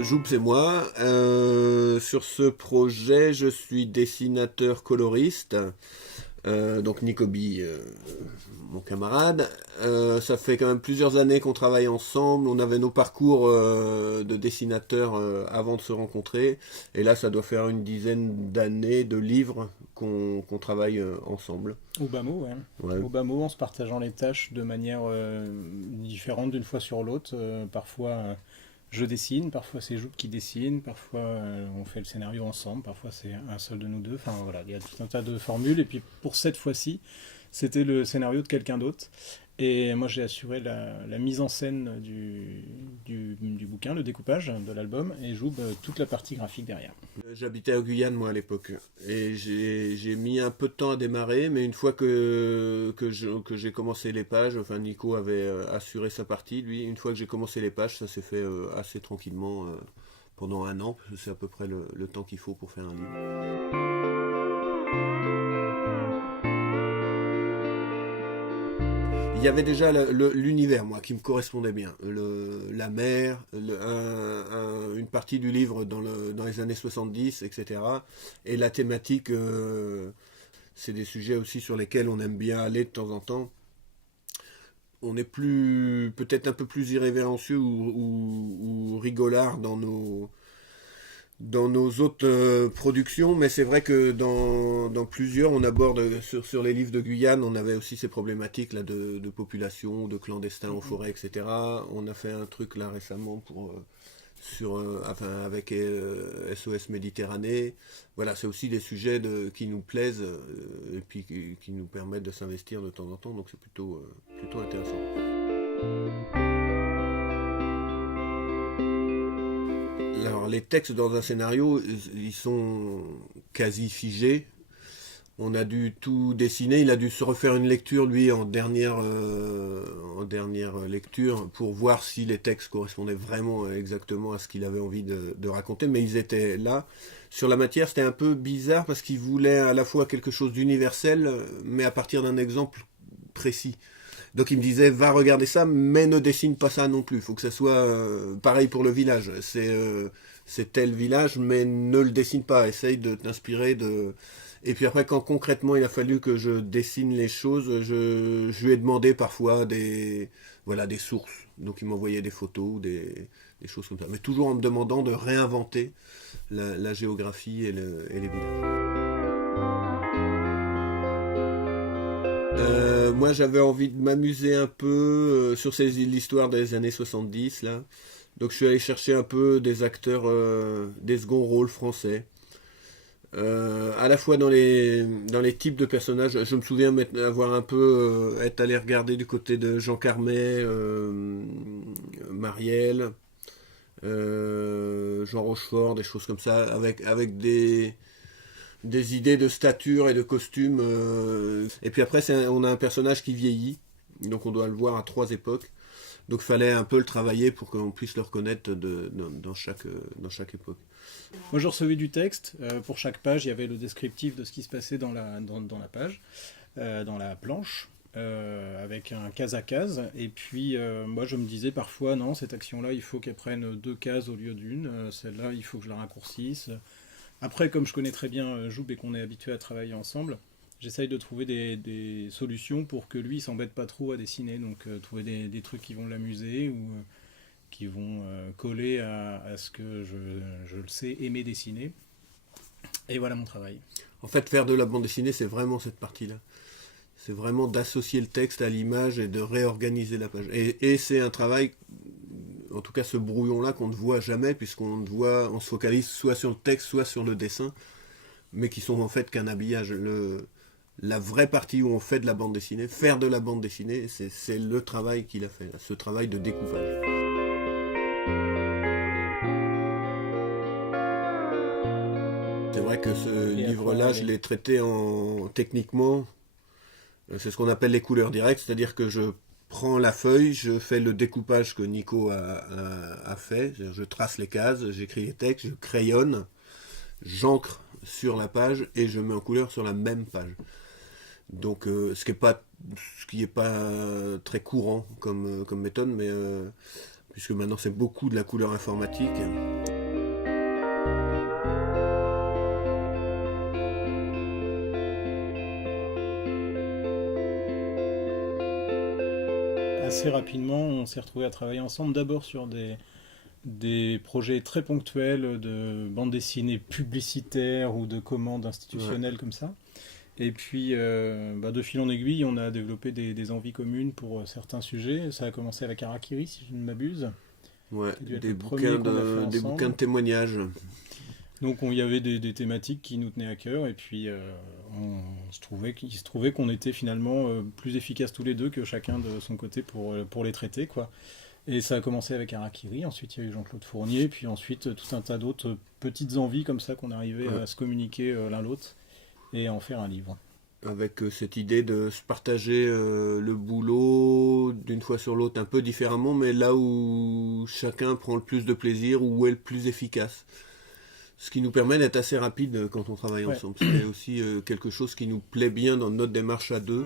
Joub, c'est moi. Sur ce projet, je suis dessinateur coloriste. Donc Nicobi, mon camarade. Ça fait quand même plusieurs années qu'on travaille ensemble. On avait nos parcours de dessinateurs avant de se rencontrer. Et là, ça doit faire une dizaine d'années de livres qu'on travaille ensemble. Au bas mot, ouais. Ouais. Au bas mot, en se partageant les tâches de manière différente d'une fois sur l'autre. Parfois, je dessine, parfois c'est Joub qui dessine, parfois on fait le scénario ensemble, parfois c'est un seul de nous deux. Enfin voilà, il y a tout un tas de formules. Et puis pour cette fois-ci, c'était le scénario de quelqu'un d'autre. Et moi j'ai assuré la mise en scène du bouquin, le découpage de l'album, et Joub toute la partie graphique derrière. J'habitais à Guyane, moi, à l'époque. Et j'ai mis un peu de temps à démarrer, mais une fois que j'ai commencé les pages, enfin, Nico avait assuré sa partie, lui. Une fois que j'ai commencé les pages, ça s'est fait assez tranquillement pendant un an. C'est à peu près le temps qu'il faut pour faire un livre. Il y avait déjà l'univers, moi, qui me correspondait bien. La mer, une partie du livre dans les années 70, etc. Et la thématique, c'est des sujets aussi sur lesquels on aime bien aller de temps en temps. On est peut-être un peu plus irrévérencieux ou rigolard dans nos autres productions, mais c'est vrai que dans plusieurs, on aborde, sur les livres de Guyane, on avait aussi ces problématiques là, de population, de clandestins en forêt, etc. On a fait un truc là récemment avec SOS Méditerranée. Voilà, c'est aussi des sujets qui nous plaisent et puis qui nous permettent de s'investir de temps en temps, donc c'est plutôt intéressant. Alors, les textes dans un scénario, ils sont quasi figés. On a dû tout dessiner. Il a dû se refaire une lecture, lui, en dernière lecture, pour voir si les textes correspondaient vraiment exactement à ce qu'il avait envie de raconter. Mais ils étaient là. Sur la matière, c'était un peu bizarre parce qu'il voulait à la fois quelque chose d'universel, mais à partir d'un exemple précis. Donc il me disait, va regarder ça, mais ne dessine pas ça non plus. Il faut que ça soit pareil pour le village. C'est tel village, mais ne le dessine pas. Essaye de t'inspirer de... Et puis après, quand concrètement il a fallu que je dessine les choses, je lui ai demandé parfois des sources. Donc il m'envoyait des photos, des choses comme ça. Mais toujours en me demandant de réinventer la géographie et les villages. Moi, j'avais envie de m'amuser un peu sur l'histoire des années 70, là. Donc, je suis allé chercher un peu des acteurs, des seconds rôles français. À la fois dans les types de personnages. Je me souviens avoir un peu être allé regarder du côté de Jean Carmet, Marielle, Jean Rochefort, des choses comme ça, avec des idées de stature et de costume. Et puis après, on a un personnage qui vieillit, donc on doit le voir à 3 époques. Donc il fallait un peu le travailler pour qu'on puisse le reconnaître dans chaque époque. Moi, je recevais du texte. Pour chaque page, il y avait le descriptif de ce qui se passait dans la page, dans la planche, avec un case à case. Et puis, moi, je me disais parfois, non, cette action-là, il faut qu'elle prenne 2 cases au lieu d'une. Celle-là, il faut que je la raccourcisse. Après, comme je connais très bien Joub et qu'on est habitué à travailler ensemble, j'essaye de trouver des solutions pour que lui, il s'embête pas trop à dessiner. Donc, trouver des trucs qui vont l'amuser ou qui vont coller à ce que je le sais aimer dessiner. Et voilà mon travail. En fait, faire de la bande dessinée, c'est vraiment cette partie-là. C'est vraiment d'associer le texte à l'image et de réorganiser la page. Et c'est un travail, en tout cas ce brouillon-là, qu'on ne voit jamais, on se focalise soit sur le texte, soit sur le dessin, mais qui sont en fait qu'un habillage. La vraie partie où on fait de la bande dessinée, faire de la bande dessinée, c'est le travail qu'il a fait, ce travail de découpage. C'est vrai que ce livre-là, je l'ai traité techniquement, c'est ce qu'on appelle les couleurs directes, c'est-à-dire que je prends la feuille, je fais le découpage que Nico a fait, je trace les cases, j'écris les textes, je crayonne, j'encre sur la page et je mets en couleur sur la même page. Donc ce qui est pas très courant comme méthode, mais puisque maintenant c'est beaucoup de la couleur informatique. Assez rapidement, on s'est retrouvés à travailler ensemble, d'abord sur des projets très ponctuels de bande dessinée publicitaire ou de commandes institutionnelles comme ça. Et puis, de fil en aiguille, on a développé des envies communes pour certains sujets. Ça a commencé avec Harakiri, si je ne m'abuse. Ouais, Qui a dû être des le premier qu'on a fait des ensemble. bouquins de témoignages. Donc il y avait des thématiques qui nous tenaient à cœur, et puis il se trouvait qu'on était finalement plus efficaces tous les deux que chacun de son côté pour les traiter, quoi. Et ça a commencé avec Harakiri, ensuite il y a eu Jean-Claude Fournier, puis ensuite tout un tas d'autres petites envies comme ça qu'on arrivait à se communiquer l'un l'autre et à en faire un livre. Avec cette idée de se partager le boulot d'une fois sur l'autre un peu différemment, mais là où chacun prend le plus de plaisir, où est le plus efficace. Ce qui nous permet d'être assez rapide quand on travaille ensemble. C'est aussi quelque chose qui nous plaît bien dans notre démarche à deux.